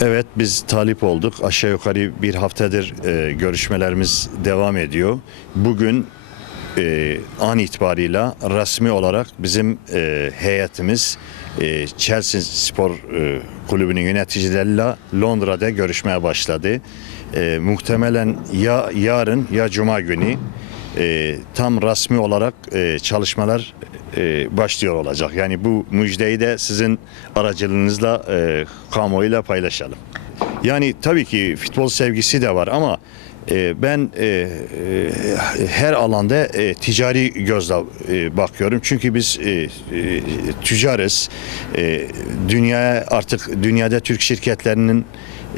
Evet biz talip olduk. Aşağı yukarı bir haftadır e, görüşmelerimiz devam ediyor. Bugün e, an itibarıyla resmi olarak bizim e, heyetimiz e, Chelsea Spor e, Kulübü'nün yöneticileriyle Londra'da görüşmeye başladı. E, muhtemelen ya yarın ya cuma günü e, tam resmi olarak e, çalışmalar e, başlıyor olacak. Yani bu müjdeyi de sizin aracılığınızla e, kamuoyuyla paylaşalım. Yani tabii ki futbol sevgisi de var ama e, ben e, her alanda ticari gözle bakıyorum. Çünkü biz tüccarız. E, dünyaya artık dünyada Türk şirketlerinin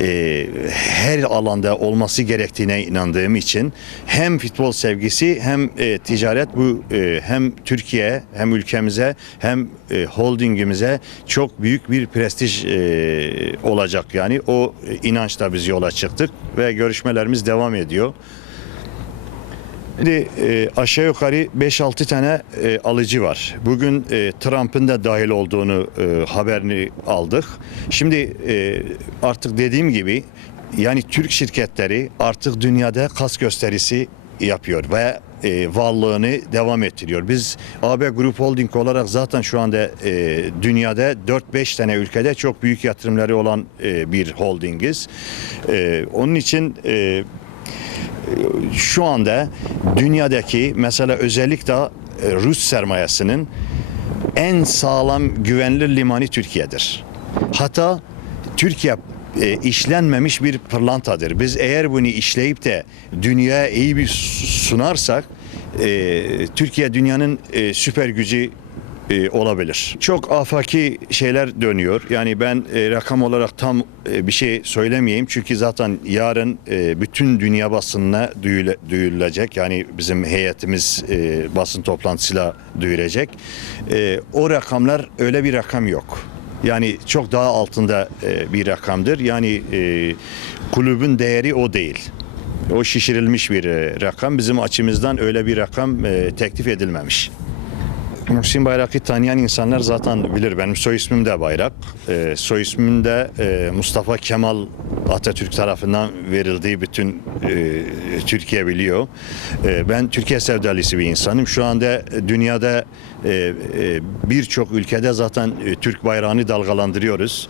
e, her alanda olması gerektiğine inandığım için hem futbol sevgisi hem e, ticaret bu e, hem Türkiye hem ülkemize hem e, holdingimize çok büyük bir prestij e, olacak yani o e, inançla biz yola çıktık ve görüşmelerimiz devam ediyor. Şimdi e, aşağı yukarı 5-6 tane e, alıcı var. Bugün e, Trump'ın da dahil olduğunu e, haberini aldık. Şimdi e, artık dediğim gibi yani Türk şirketleri artık dünyada kas gösterisi yapıyor ve e, varlığını devam ettiriyor. Biz AB Group Holding olarak zaten şu anda e, dünyada 4-5 tane ülkede çok büyük yatırımları olan e, bir holdingiz. E, onun için e, şu anda dünyadaki mesela özellikle e, Rus sermayesinin en sağlam güvenilir limanı Türkiye'dir. Hatta Türkiye e, işlenmemiş bir pırlantadır. Biz eğer bunu işleyip de dünyaya iyi bir sunarsak e, Türkiye dünyanın e, süper gücü e, olabilir. Çok afaki şeyler dönüyor. Yani ben e, rakam olarak tam e, bir şey söylemeyeyim. Çünkü zaten yarın e, bütün dünya basınına duyula- duyulacak. Yani bizim heyetimiz e, basın toplantısıyla duyuracak. E, o rakamlar öyle bir rakam yok. Yani çok daha altında e, bir rakamdır. Yani e, kulübün değeri o değil. O şişirilmiş bir e, rakam. Bizim açımızdan öyle bir rakam e, teklif edilmemiş. Muhsin Bayrak'ı tanıyan insanlar zaten bilir. Benim soy ismim de Bayrak. Ee, soy ismim de e, Mustafa Kemal Atatürk tarafından verildiği bütün e, Türkiye biliyor. E, ben Türkiye sevdalısı bir insanım. Şu anda dünyada e, e, birçok ülkede zaten e, Türk bayrağını dalgalandırıyoruz.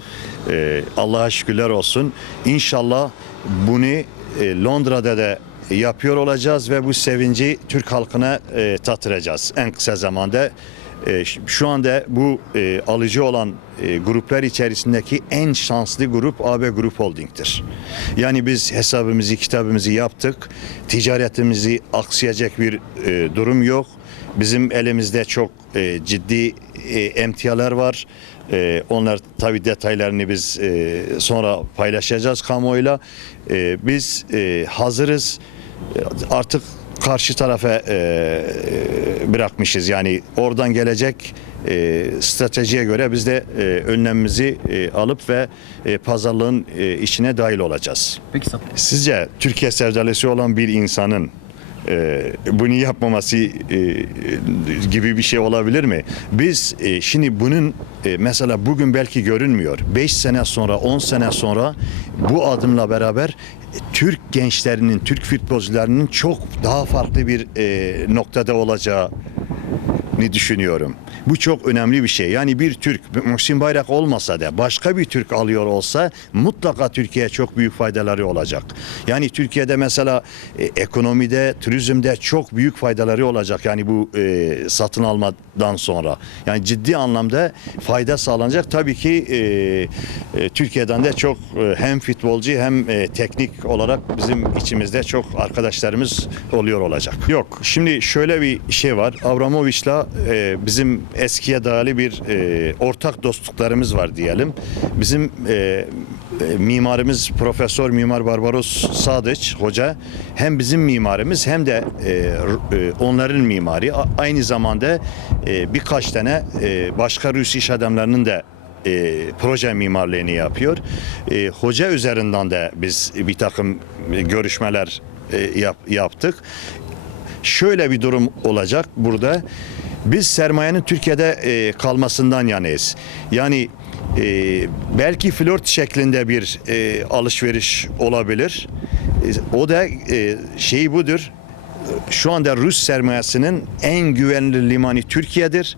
E, Allah'a şükürler olsun. İnşallah bunu e, Londra'da da yapıyor olacağız ve bu sevinci Türk halkına e, tattıracağız en kısa zamanda. E, şu anda bu e, alıcı olan e, gruplar içerisindeki en şanslı grup AB Group Holding'tir. Yani biz hesabımızı, kitabımızı yaptık. Ticaretimizi aksayacak bir e, durum yok. Bizim elimizde çok e, ciddi e, emtialar var. E, onlar tabii detaylarını biz e, sonra paylaşacağız kamuoyuyla. E, biz e, hazırız. E, Artık karşı tarafa e, bırakmışız. Yani oradan gelecek e, stratejiye göre biz de e, önlemimizi e, alıp ve e, pazarlığın e, içine dahil olacağız. Peki Sizce Türkiye sevdalısı olan bir insanın e, bunu yapmaması e, gibi bir şey olabilir mi? Biz e, şimdi bunun e, mesela bugün belki görünmüyor. 5 sene sonra 10 sene sonra bu adımla beraber Türk gençlerinin, Türk futbolcularının çok daha farklı bir e, noktada olacağı ni düşünüyorum. Bu çok önemli bir şey. Yani bir Türk, Muhsin Bayrak olmasa da başka bir Türk alıyor olsa mutlaka Türkiye'ye çok büyük faydaları olacak. Yani Türkiye'de mesela e, ekonomide, turizmde çok büyük faydaları olacak. Yani bu e, satın almadan sonra. Yani ciddi anlamda fayda sağlanacak. Tabii ki e, e, Türkiye'den de çok e, hem futbolcu hem e, teknik olarak bizim içimizde çok arkadaşlarımız oluyor olacak. Yok. Şimdi şöyle bir şey var. Avramovich'la e, bizim eskiye dayalı bir e, ortak dostluklarımız var diyelim. Bizim e, e, mimarımız Profesör Mimar Barbaros Sadıç Hoca hem bizim mimarımız hem de e, e, onların mimari aynı zamanda e, birkaç tane e, başka Rus iş adamlarının da e, proje mimarlığını yapıyor. E, hoca üzerinden de biz bir takım görüşmeler e, yap- yaptık şöyle bir durum olacak burada. Biz sermayenin Türkiye'de e, kalmasından yanayız. Yani e, belki flört şeklinde bir e, alışveriş olabilir. E, o da e, şey budur. Şu anda Rus sermayesinin en güvenli limanı Türkiye'dir.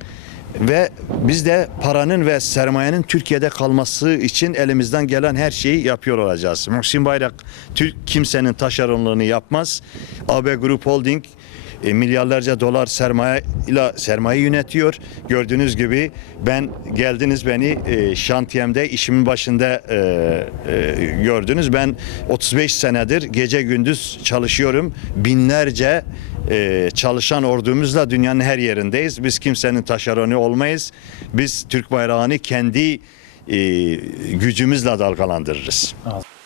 Ve biz de paranın ve sermayenin Türkiye'de kalması için elimizden gelen her şeyi yapıyor olacağız. Muhsin Bayrak Türk kimsenin taşeronluğunu yapmaz. AB Group Holding e, milyarlarca dolar sermaye ile sermaye yönetiyor. Gördüğünüz gibi ben geldiniz beni e, şantiyemde işimin başında e, gördünüz. Ben 35 senedir gece gündüz çalışıyorum. Binlerce e, çalışan ordumuzla dünyanın her yerindeyiz. Biz kimsenin taşeronu olmayız. Biz Türk bayrağını kendi e, gücümüzle dalgalandırırız. Valla